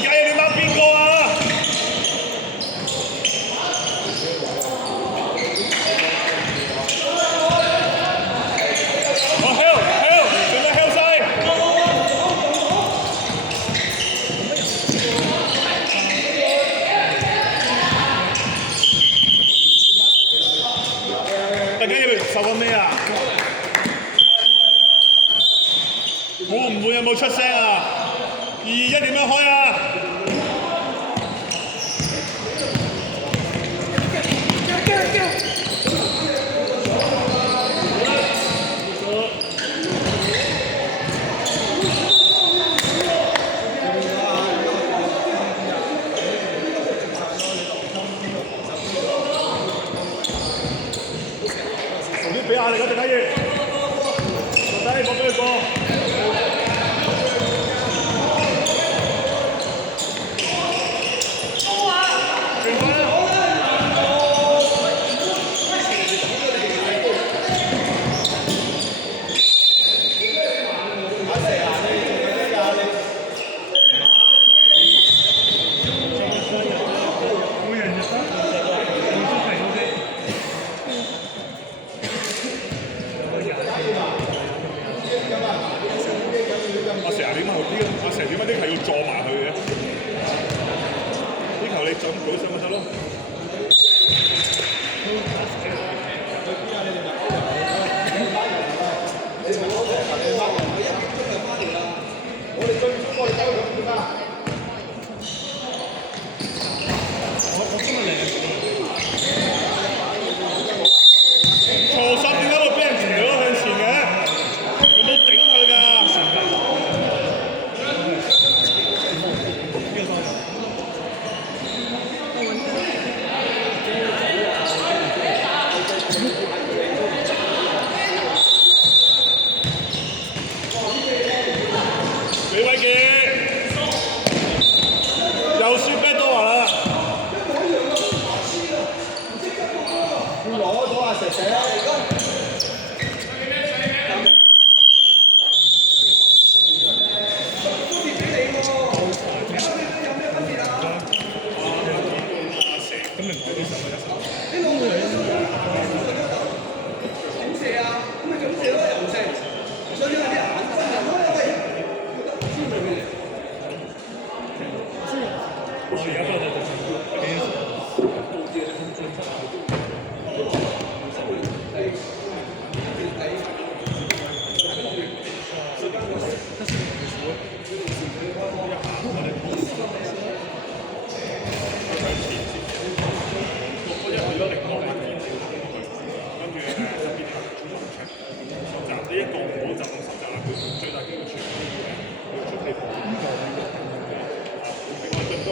計啊！你媽邊個啊？我 help，做咩 help 晒？大家要受緊咩啊？會唔會有冇出聲啊？2-1點樣開啊？俾壓力啊！定係要到底冇俾佢過。阿成點解阿成點解啲係要撞埋佢嘅？呢球你進舉上咪得咯。錯失點解會俾人調咗向前嘅？有冇頂佢㗎？李偉傑又輸啤多華啦！攞咗阿石石啦！呢一個唔好就咁實習啦，佢最大機會傳佢出氣泡。另外進攻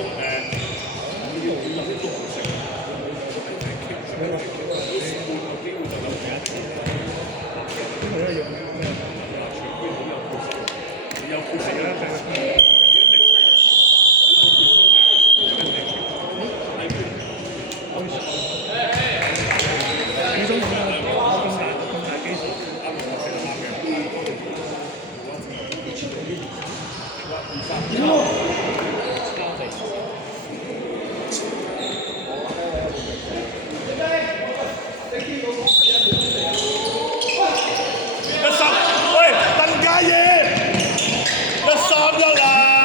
有故事啦，喂，鄧家燕，1-3-1啊！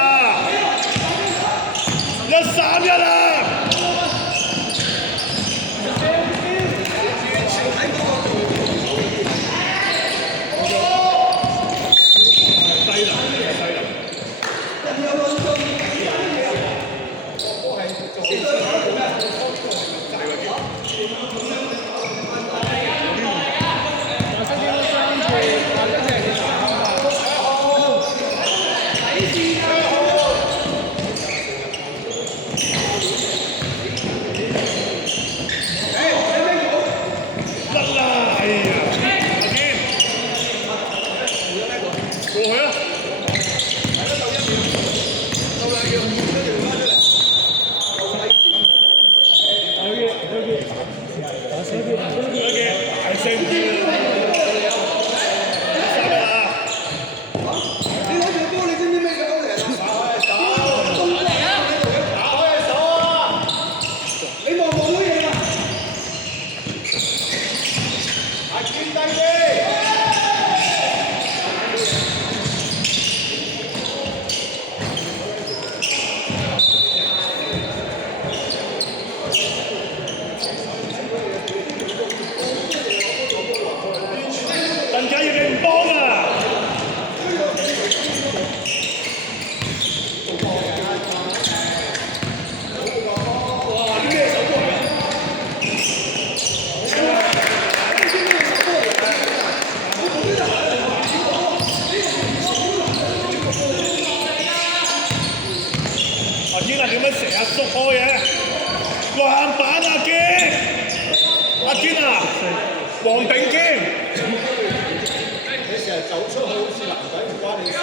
走出去好似男仔唔關你事啊！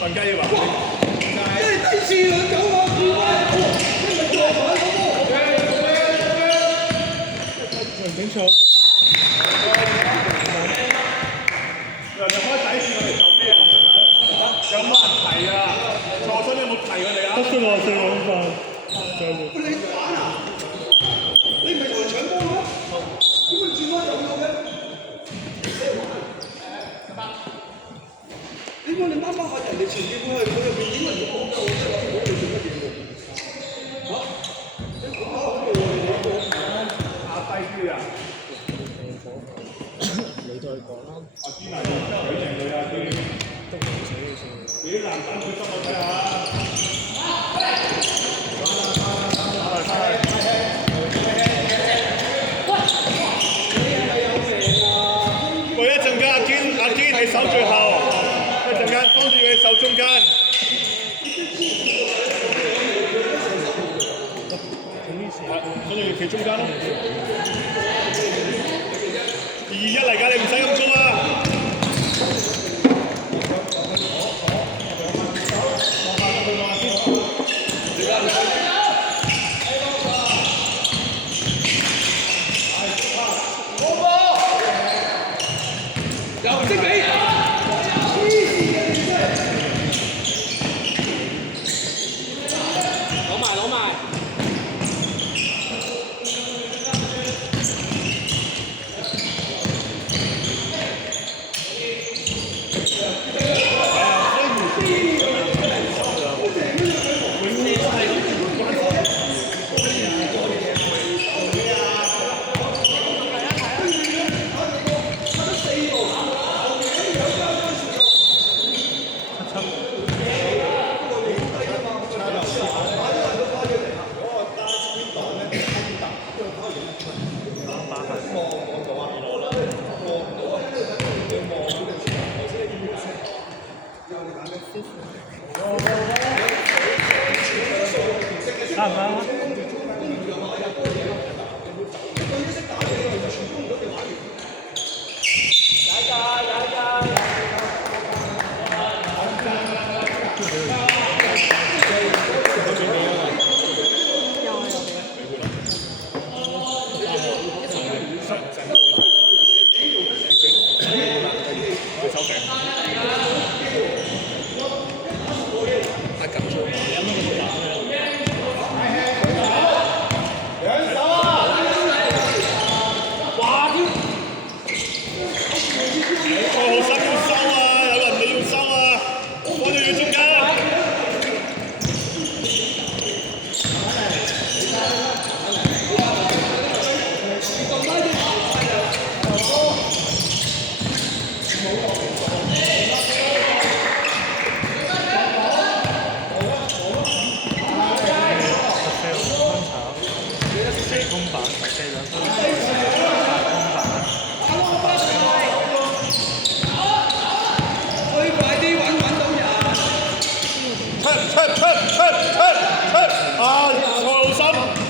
瞓雞要話。第四輪九個2位，呢個做海好冇？整錯。人哋開底線，我哋做咩啊？有冇人提啊？錯身有冇提佢哋啊？得我四兩飯。你玩啊？你唔係同人搶波咩？點會轉開走咗嘅？點解你掹下人哋前邊佢入邊點人做廣州？我哋做乜嘢喎？嚇？你講下好嘅喎，你講下低啲啊！你再講啦。阿堅啊，佢贏你啊堅！都唔死你先。你啲男仔佢心我睇下。喂，一陣間阿堅你守最後，一陣間幫住你守中間。跟住企中間咯。2-1嚟㗎，你唔使咁衝啊！又唔識俾，攞埋。啱唔啱啊？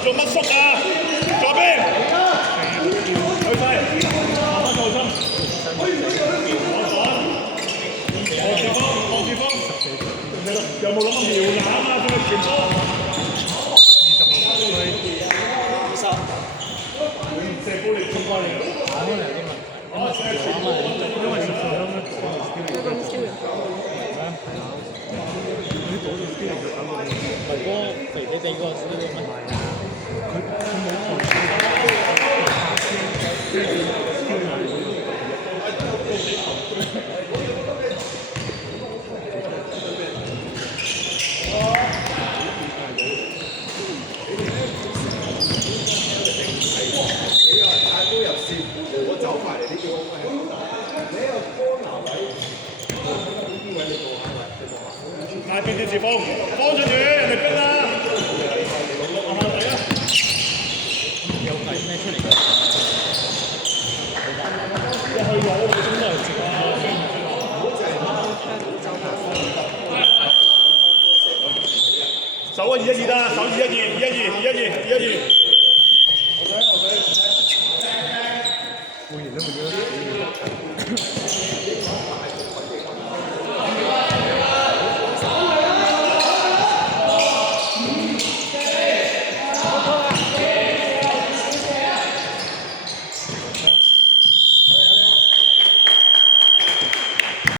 做乜縮啊？左邊，去晒，攞翻個心。何志峰，有冇諗過搖籃啊？做乜傳波？26號射波嚟衝過嚟。因為14號咁樣講，超人。啲賭到啲人就搞到，唔係嗰個肥肥地嗰個師傅咪係啊，佢冇同我走埋嚟呢叫你又波拿位，呢位你做下位，嗌邊啲前鋒，幫住人哋逼啦！有計咩出嚟㗎？一去攞個鐘都係食啊！守啊2-1-2啦，守2-1-2，2-1-2，2-1-2，2-1-2。換完都換咗。